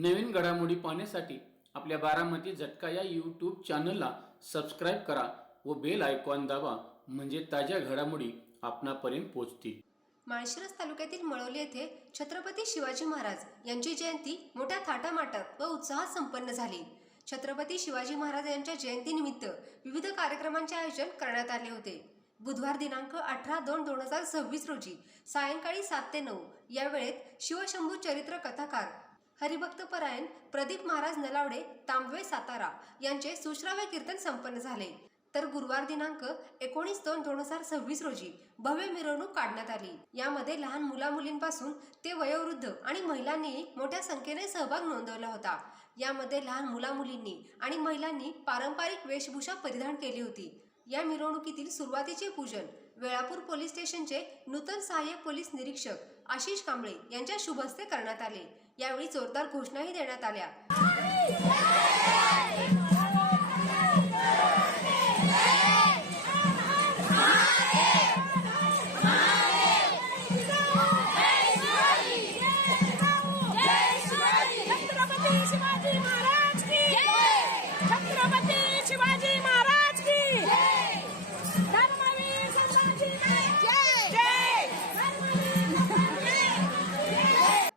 नवीन घडामोडी पाहण्यासाठी आपल्या बारामती झटका या यूट्यूब चॅनलला सबस्क्राईब करा व बेल आयकॉन दाबा, म्हणजे ताज्या घडामोडी आपणापर्यंत पोहोचतील। माळशिरस तालुक्यातील मळवली येथे छत्रपती शिवाजी महाराज यांची जयंती मोठ्या थाटामाटात व उत्साहात संपन्न झाली। छत्रपती शिवाजी महाराज यांच्या जयंतीनिमित्त विविध कार्यक्रमांचे आयोजन करण्यात आले होते। बुधवार दिनांक 18/2/2026 रोजी सायंकाळी 7 ते 9 या वेळेत शिवशंभू चरित्र कथाकार हरिभक्तपरायण प्रदीप महाराज नलावडे तांबवे सातारा यांचे सुश्राव्य कीर्तन संपन्न झाले। तर गुरुवार दिनांक 19/2/2026 रोजी भव्य मिरवणूक काढण्यात आली। यामध्ये लहान मुलामुलींपासून ते वयोवृद्ध आणि महिलांनी मोठ्या संख्येने सहभाग नोंदवला होता। यामध्ये लहान मुलामुलींनी आणि महिलांनी पारंपरिक वेशभूषा परिधान केली होती। या मिरवणुकीतील सुरुवातीचे पूजन वेळापूर पोलीस स्टेशनचे नूतन सहाय्यक पोलीस निरीक्षक आशिष कांबळे यांच्या शुभ हस्ते करण्यात आले। यावेळी जोरदार घोषणाही देण्यात आल्या।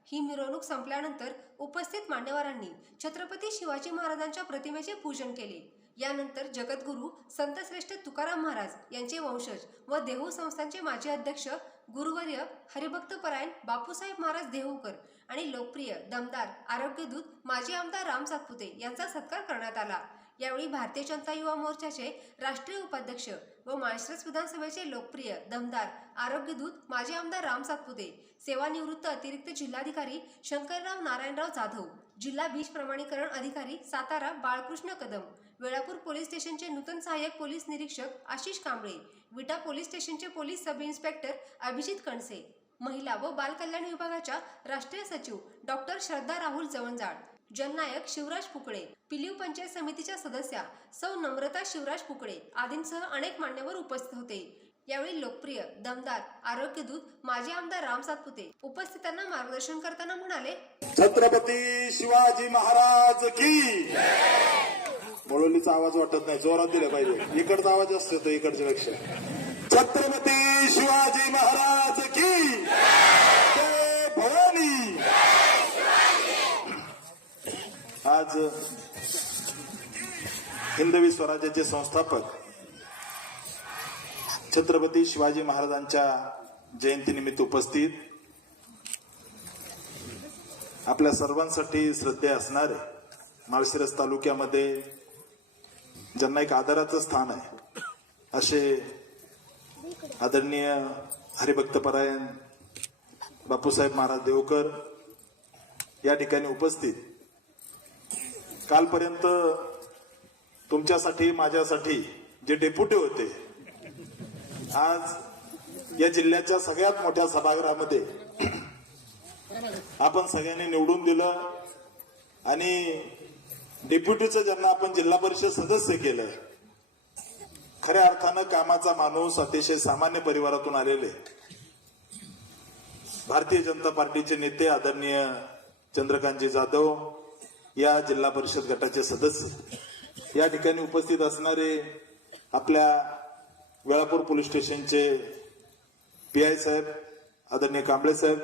ही मिरवणूक संपल्यानंतर उपस्थित मान्यवरांनी छत्रपती शिवाजी महाराजांच्या प्रतिमेचे पूजन केले। यानंतर जगद्गुरू संतश्रेष्ठ तुकाराम महाराज यांचे वंशज व देहू संस्थानचे माजी अध्यक्ष गुरुवर्य हरिभक्तपरायण बापूसाहेब महाराज देहूकर आणि लोकप्रिय दमदार आरोग्यदूत माजी आमदार राम सातपुते यांचा सत्कार करण्यात आला। यावेळी भारतीय जनता युवा मोर्चाचे राष्ट्रीय उपाध्यक्ष व माळशिरस विधानसभेचे लोकप्रिय दमदार आरोग्यदूत माजी आमदार राम सातपुते, सेवानिवृत्त अतिरिक्त जिल्हाधिकारी शंकरराव नारायणराव जाधव, जिल्हा बीज प्रमाणीकरण अधिकारी सातारा बाळकृष्ण कदम, वेळापूर पोलीस स्टेशनचे नूतन सहाय्यक पोलीस निरीक्षक आशिष कांबळे, विटा पोलीस स्टेशनचे पोलीस सब इन्स्पेक्टर अभिजित कणसे, महिला व बाल कल्याण विभागाच्या राष्ट्रीय सचिव डॉक्टर श्रद्धा राहुल जवंजाळ, जननायक शिवराज पुकळे, पिलीव पंचायत समितीच्या सदस्या सौ नम्रता शिवराज पुकळे आदींसह अनेक मान्यवर उपस्थित होते। यावेळी लोकप्रिय दमदार आरोग्यदूत माजी आमदार राम सातपुते उपस्थितांना मार्गदर्शन करताना म्हणाले, छत्रपती शिवाजी महाराज की। मळवलीचा आवाज वाटत नाही, जोरात दिला पाहिजे, इकडचा आवाज असतो तो इकडच्या पेक्षा। छत्रपती शिवाजी महाराज की जय भवानी। आज हिंदवी स्वराज्याचे संस्थापक छत्रपती शिवाजी महाराजांच्या जयंतीनिमित्त उपस्थित आपल्या सर्वांसाठी श्रद्धेय असणारे माळशिरस तालुक्यामध्ये ज्यांना एक आदराचं स्थान आहे असे आदरणीय हरिभक्तपरायण बापूसाहेब महाराज देवकर या ठिकाणी उपस्थित, कालपर्यंत तुमच्यासाठी माझ्यासाठी जे डेप्युटी होते, आज या जिल्ह्याच्या सगळ्यात मोठ्या सभागृहामध्ये आपण सगळ्यांनी निवडून दिलं आणि डेप्युटीचं ज्यांना आपण जिल्हा परिषद सदस्य केलं, खऱ्या अर्थानं कामाचा माणूस, अतिशय सामान्य परिवारातून आलेले भारतीय जनता पार्टीचे नेते आदरणीय चंद्रकांतजी जाधव या जिल्हा परिषद गटाचे सदस्य, या ठिकाणी उपस्थित असणारे आपल्या वेळापूर पोलीस स्टेशनचे PI साहेब आदरणीय कांबळे साहेब,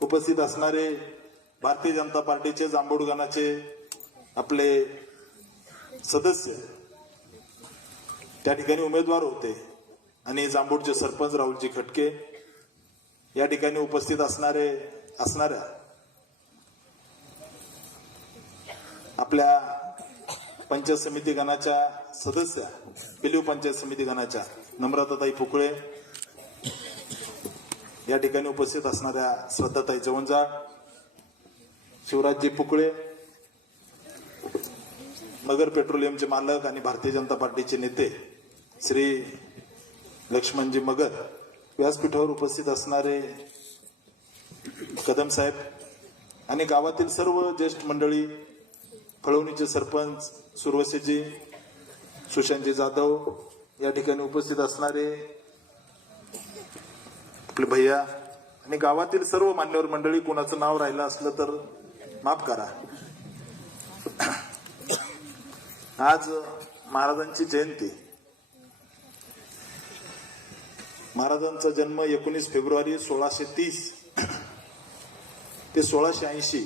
उपस्थित असणारे भारतीय जनता पार्टीचे जांभूड गणाचे आपले सदस्य, त्या ठिकाणी उमेदवार होते, आणि जांभूडचे सरपंच राहुलजी खटके, या ठिकाणी उपस्थित असणाऱ्या आपल्या पंचायत समिती गणाच्या सदस्या, पिलीव पंचायत समिती गणाच्या नम्रताताई पुकळे, या ठिकाणी उपस्थित असणाऱ्या श्रद्धाताई जवंजाळ, शिवराजजी पुकळे, नगर पेट्रोलियमचे मालक आणि भारतीय जनता पार्टीचे नेते श्री लक्ष्मणजी मगर, व्यासपीठावर उपस्थित असणारे कदम साहेब आणि गावातील सर्व ज्येष्ठ मंडळी, फळवणीचे सरपंच सुरवसेजी सुशांतजी जाधव, या ठिकाणी उपस्थित असणारे आपले भैया आणि गावातील सर्व मान्यवर मंडळी, कोणाचं नाव राहिलं असलं तर माफ करा. आज महाराजांची जयंती. महाराजांचा जन्म 19 फेब्रुवारी 1630 ते 1680.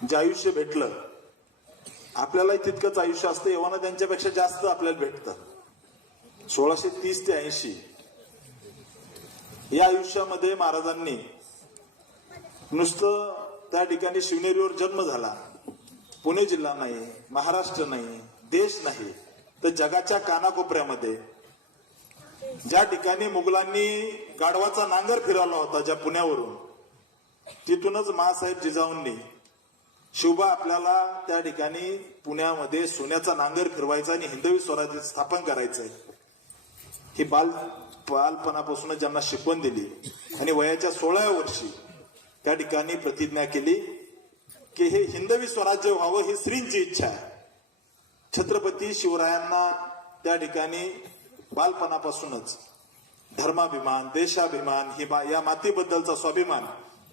जे आयुष्य भेटलं आपल्याला तितकंच आयुष्य असतं, एव्हाना त्यांच्यापेक्षा जास्त आपल्याला भेटतं. 1630 ते 80 या आयुष्यामध्ये महाराजांनी नुसतं त्या ठिकाणी शिवनेरीवर जन्म झाला, पुणे जिल्हा नाही, महाराष्ट्र नाही, देश नाही, तर जगाच्या कानाकोपऱ्यामध्ये ज्या ठिकाणी मुघलांनी गाढवाचा नांगर फिरवला होता ज्या पुण्यावरून, तिथूनच माँसाहेब जिजाऊंनी शिवबा आपल्याला त्या ठिकाणी पुण्यामध्ये सोन्याचा नांगर फिरवायचा आणि हिंदवी स्वराज्य स्थापन करायचंय ही बालपणापासूनच ज्यांना शिकवण दिली आणि वयाच्या 16व्या वर्षी त्या ठिकाणी प्रतिज्ञा केली की हे हिंदवी स्वराज्य व्हावं ही श्रींची इच्छा आहे. छत्रपती शिवरायांना त्या ठिकाणी बालपणापासूनच धर्माभिमान, देशाभिमान, या मातीबद्दलचा स्वाभिमान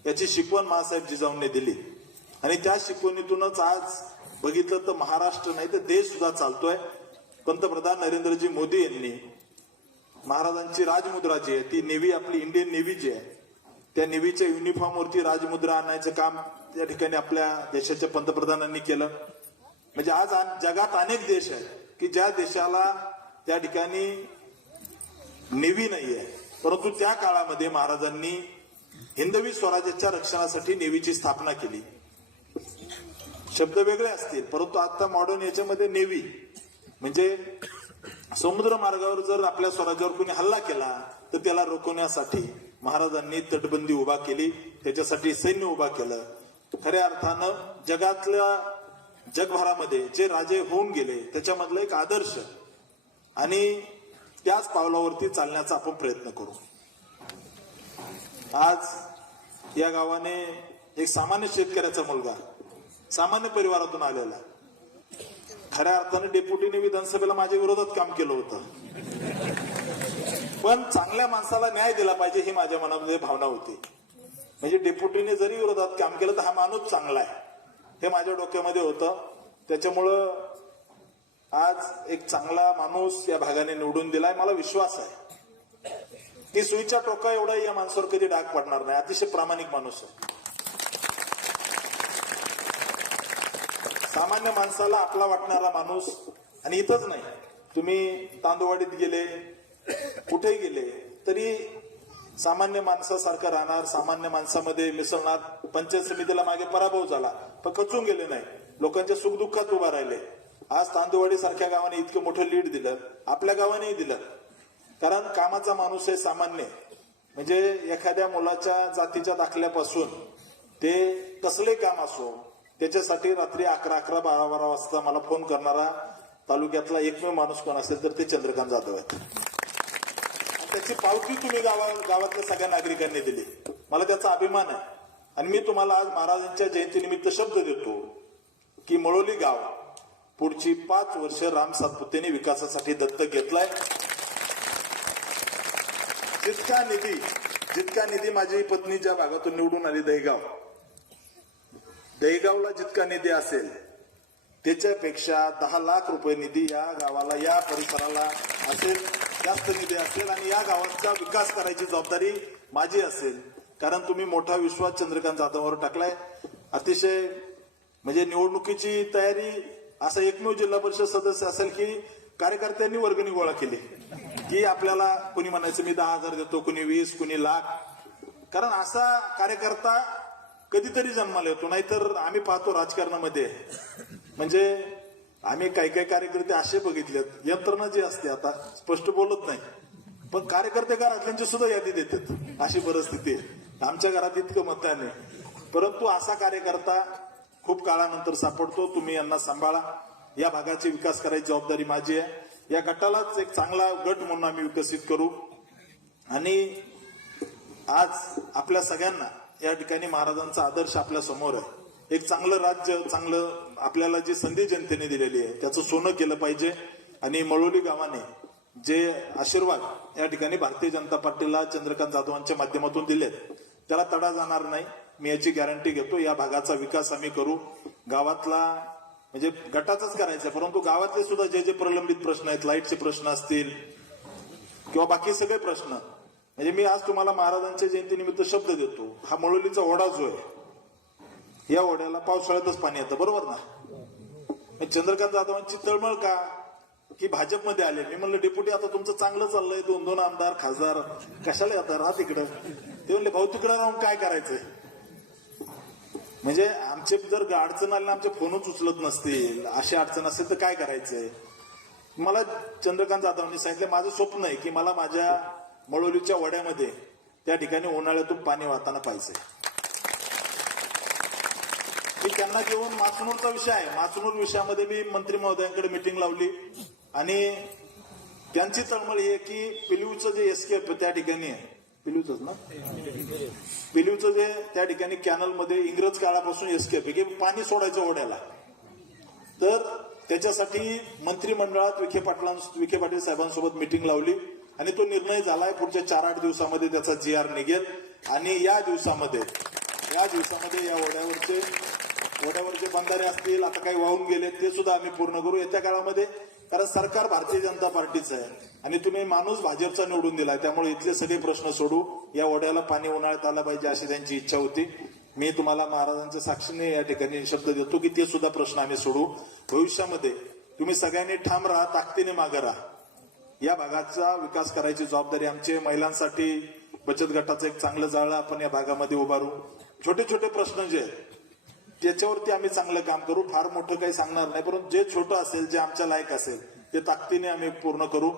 याची शिकवण माँसाहेब जिजाऊंनी दिली. आणि त्या शिकवणीतूनच आज बघितलं तर महाराष्ट्र नाही तर देश सुद्धा चालतोय. पंतप्रधान नरेंद्रजी मोदी यांनी महाराजांची राजमुद्रा जी आहे ती नेव्ही, आपली इंडियन नेव्ही जी आहे, त्या नेव्हीच्या युनिफॉर्मवरती राजमुद्रा आणायचं काम त्या ठिकाणी आपल्या देशाच्या पंतप्रधानांनी केलं. म्हणजे आज जगात अनेक देश आहेत की ज्या देशाला त्या ठिकाणी नेव्ही नाही आहे, परंतु त्या काळामध्ये महाराजांनी हिंदवी स्वराज्याच्या रक्षणासाठी नेव्हीची स्थापना केली. शब्द वेगळे असतील परंतु आता मॉडर्न याच्यामध्ये नेव्ही म्हणजे समुद्र मार्गावर जर आपल्या स्वराज्यावर कोणी हल्ला केला तर त्याला रोखण्यासाठी महाराजांनी तटबंदी उभा केली, त्याच्यासाठी सैन्य उभा केलं. खऱ्या अर्थानं जगभरामध्ये जे राजे होऊन गेले त्याच्यामधलं एक आदर्श आणि त्याच पावलावरती चालण्याचा आपण प्रयत्न करू. आज या गावाने एक सामान्य शेतकऱ्याचा मुलगा, सामान्य परिवारातून आलेला, खऱ्या अर्थाने डेप्युटीने विधानसभेला माझ्या विरोधात काम केलं होतं, पण चांगल्या माणसाला न्याय दिला पाहिजे ही माझ्या मनामध्ये भावना होती. म्हणजे डेप्युटीने जरी विरोधात काम केलं तर हा माणूस चांगला आहे हे माझ्या डोक्यामध्ये होतं. त्याच्यामुळं आज एक चांगला माणूस या भागाने निवडून दिलाय. मला विश्वास आहे की सुईच्या टोका एवढा या माणसावर कधी डाग पडणार नाही. अतिशय प्रामाणिक माणूस आहे. सामान्य माणसाला आपला वाटणारा माणूस. आणि इथंच नाही, तुम्ही तांदूळवाडीत गेले, कुठेही गेले तरी सामान्य माणसासारखं राहणार, सामान्य माणसामध्ये मिसळणार. पंचायत समितीला मागे पराभव झाला पण खचून गेले नाही, लोकांच्या सुखदुःखात उभा राहिले. आज तांदूळवाडी सारख्या गावाने इतकं मोठं लीड दिलं, आपल्या गावानेही दिलं. कारण कामाचा माणूस आहे सामान्य. म्हणजे एखाद्या मुलाच्या जातीच्या दाखल्यापासून ते कसले काम असो त्याच्यासाठी रात्री 11-11, 12-12 वाजता मला फोन करणारा तालुक्यातला एकमेव माणूस कोण असेल तर ते चंद्रकांत जाधव आहेत. त्याची पावती तुम्ही गावातल्या सगळ्या नागरिकांनी दिली, मला त्याचा अभिमान आहे. आणि मी तुम्हाला आज महाराजांच्या जयंतीनिमित्त शब्द देतो की मळोली गाव पुढची 5 वर्ष राम सातपुतेने विकासासाठी दत्तक घेतलाय. जितका निधी माझी पत्नी ज्या भागातून निवडून आली दहीगावला जितका निधी असेल त्याच्यापेक्षा 10 लाख रुपये निधी या गावाला, या परिसराला असेल, जास्त निधी असेल. आणि या गावाचा विकास करायची जबाबदारी माझी असेल. कारण तुम्ही मोठा विश्वास चंद्रकांत जाधववर टाकलाय. अतिशय म्हणजे निवडणुकीची तयारी असा एकमेव जिल्हा परिषद सदस्य असेल की कार्यकर्त्यांनी वर्गणी गोळा केली की आपल्याला कोणी म्हणायचं मी 10,000 देतो, कोणी 20, कोणी लाख. कारण असा कार्यकर्ता कधीतरी जन्माला येतो. नाहीतर आम्ही पाहतो राजकारणामध्ये म्हणजे आम्ही काही कार्यकर्ते असे बघितलेत, यंत्रणा जी असते, आता स्पष्ट बोलत नाही पण कार्यकर्ते घरातल्यांची सुद्धा यादी देतात. अशी परिस्थिती आहे. आमच्या घरात इतकं मत नाही, परंतु असा कार्यकर्ता खूप काळानंतर सापडतो. तुम्ही यांना सांभाळा. या भागाची विकास करायची जबाबदारी माझी आहे. या गटालाच एक चांगला गट म्हणून आम्ही विकसित करू. आणि आज आपल्या सगळ्यांना या ठिकाणी महाराजांचा आदर्श आपल्या समोर आहे. एक चांगलं राज्य, चांगलं आपल्याला जी संधी जनतेने दिलेली आहे त्याचं सोनं केलं पाहिजे. आणि मळोली गावाने जे आशीर्वाद या ठिकाणी भारतीय जनता पार्टीला चंद्रकांत जाधवांच्या माध्यमातून दिलेत त्याला तडा जाणार नाही. मी याची गॅरंटी घेतो. या भागाचा विकास आम्ही करू. गावातला म्हणजे गटाचाच करायचा, परंतु गावातले सुद्धा जे जे प्रलंबित प्रश्न आहेत, लाईटचे प्रश्न असतील किंवा बाकी सगळे प्रश्न, म्हणजे मी आज तुम्हाला महाराजांच्या जयंतीनिमित्त शब्द देतो. हा मळोलीचा ओढा जो आहे, या ओढ्याला पावसाळ्यातच पाणी येतं, बरोबर ना. चंद्रकांत जाधवांची तळमळ का की भाजपमध्ये आले. मी म्हणलं डेप्युटी आता तुमचं चांगलं चाललंय, 2-2 आमदार खासदार कशाला येतात, राहा तिकडं. ते म्हणले भाऊ तिकडं राहून काय करायचंय. म्हणजे आमचे जर अडचण आली, आमचे फोनच उचलत नसतील, अशी अडचण असेल तर काय करायचंय. मला चंद्रकांत जाधवांनी सांगितलं माझं स्वप्न आहे की मला माझ्या मळोलीच्या वड्यामध्ये त्या ठिकाणी उन्हाळ्यातून पाणी वाहताना पाहिजे. मी त्यांना घेऊन माचनूरचा विषय आहे, माचनूर विषयामध्ये मी मंत्री महोदयांकडे मिटिंग लावली आणि त्यांची तळमळ ही आहे की पिलीवचं जे एसकेप त्या ठिकाणी आहे, पिलीवच ना, पिलीवचं जे त्या ठिकाणी कॅनलमध्ये इंग्रज काळापासून एसकेप आहे की पाणी सोडायचं ओढ्याला, तर त्याच्यासाठी मंत्रिमंडळात विखे पाटील साहेबांसोबत मिटिंग लावली आणि तो निर्णय झालाय. पुढच्या 4-8 दिवसामध्ये त्याचा GR निघेल आणि या दिवसामध्ये या ओढ्यावरचे बंधारे असतील, आता काही वाहून गेले, ते सुद्धा आम्ही पूर्ण करू येत्या काळामध्ये. कारण सरकार भारतीय जनता पार्टीचं आहे आणि तुम्ही माणूस भाजपचा निवडून दिलाय, त्यामुळे इथले सगळे प्रश्न सोडू. या ओढ्याला पाणी उन्हाळ्यात आलं पाहिजे अशी त्यांची इच्छा होती. मी तुम्हाला महाराजांच्या साक्षीने या ठिकाणी शब्द देतो की ते सुद्धा प्रश्न आम्ही सोडू. भविष्यामध्ये तुम्ही सगळ्यांनी ठाम राहा, ताकदीने मागे राहा. या भागाचा विकास करायची जबाबदारी आमची. महिलांसाठी बचत गटाचं एक चांगलं जाळं आपण या भागामध्ये उभारू. छोटे छोटे प्रश्न जे आहेत त्याच्यावरती आम्ही चांगलं काम करू. फार मोठं काही सांगणार नाही, परंतु जे छोटं असेल, जे आमच्या लायक असेल ते ताकदीने आम्ही पूर्ण करू.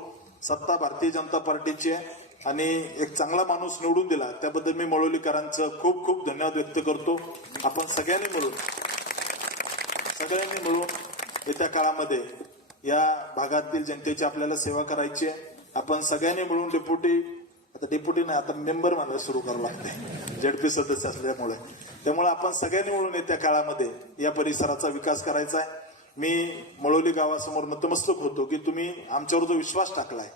सत्ता भारतीय जनता पार्टीची आहे आणि एक चांगला माणूस निवडून दिला त्याबद्दल मी मळोलीकरांचं खूप खूप धन्यवाद व्यक्त करतो. आपण सगळ्यांनी मिळून येत्या काळामध्ये या भागातील जनतेची आपल्याला सेवा करायची आहे. आपण सगळ्यांनी मिळून डेप्युटी नाही, आता मेंबर म्हणायला सुरू करावं लागते ZP सदस्य असल्यामुळे. त्यामुळे आपण सगळ्यांनी मिळून येत्या काळामध्ये या परिसराचा विकास करायचा आहे. मी मळोली गावासमोर नतमस्तक होतो की तुम्ही आमच्यावर जो विश्वास टाकलाय,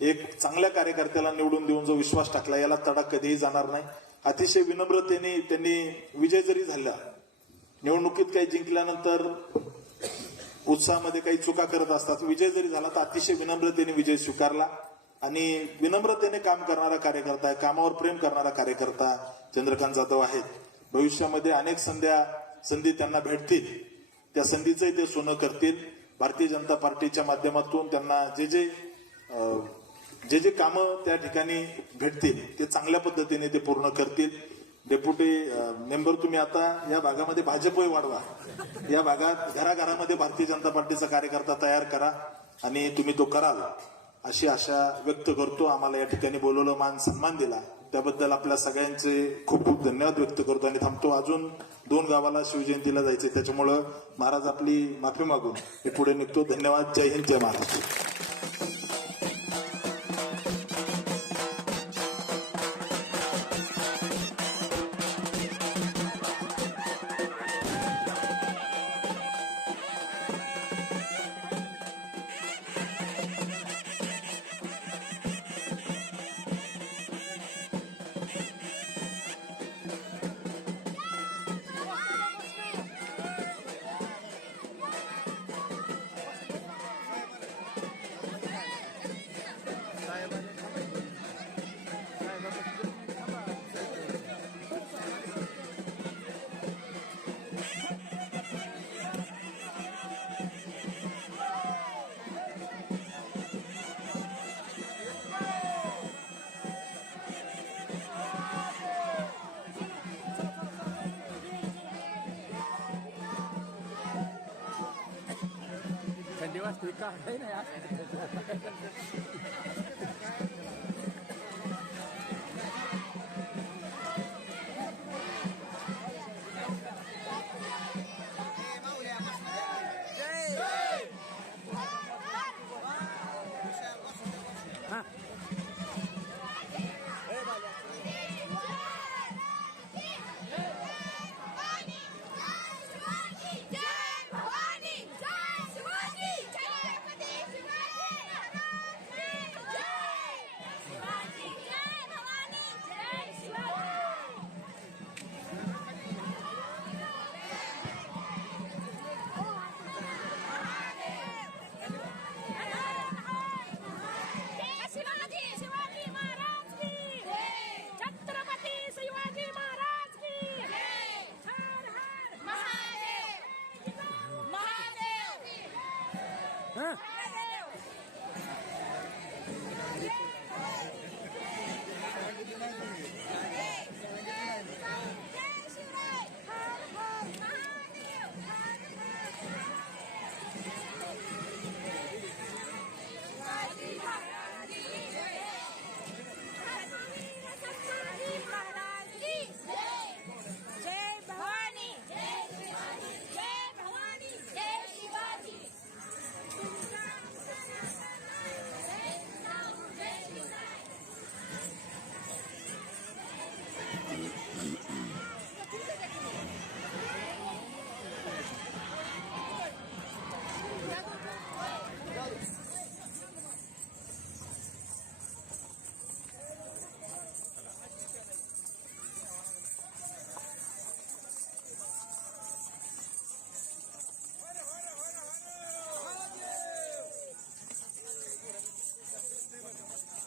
एक चांगल्या कार्यकर्त्याला निवडून देऊन जो विश्वास टाकला, याला तडा कधीही जाणार नाही. अतिशय विनम्रतेने त्यांनी विजय जरी झाला, निवडणुकीत काही जिंकल्यानंतर उत्साहामध्ये काही चुका करत असतात, विजय जरी झाला तर अतिशय विनम्रतेने विजय स्वीकारला आणि विनम्रतेने काम करणारा कार्यकर्ता आहे, कामावर प्रेम करणारा कार्यकर्ता चंद्रकांत जाधव आहेत. भविष्यामध्ये अनेक संधी त्यांना भेटतील, त्या संधीचंही ते सोनं करतील. भारतीय जनता पार्टीच्या माध्यमातून त्यांना जे कामं त्या ठिकाणी भेटतील ते चांगल्या पद्धतीने ते पूर्ण करतील. डेप्युटी मेंबर तुम्ही आता या भागामध्ये भाजपही वाढवा, या भागात घराघरामध्ये भारतीय जनता पार्टीचा कार्यकर्ता तयार करा आणि तुम्ही तो कराल अशी आशा व्यक्त करतो. आम्हाला या ठिकाणी बोलवलं, मान सन्मान दिला त्याबद्दल आपल्या सगळ्यांचे खूप खूप धन्यवाद व्यक्त करतो आणि थांबतो. अजून 2 गावाला शिवजयंतीला जायचे, त्याच्यामुळं महाराज आपली माफी मागून हे पुढे निघतो. धन्यवाद. जय हिंद, जय महाराष्ट्र. थंडी वाजते का नाही यार.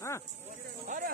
हा. अरे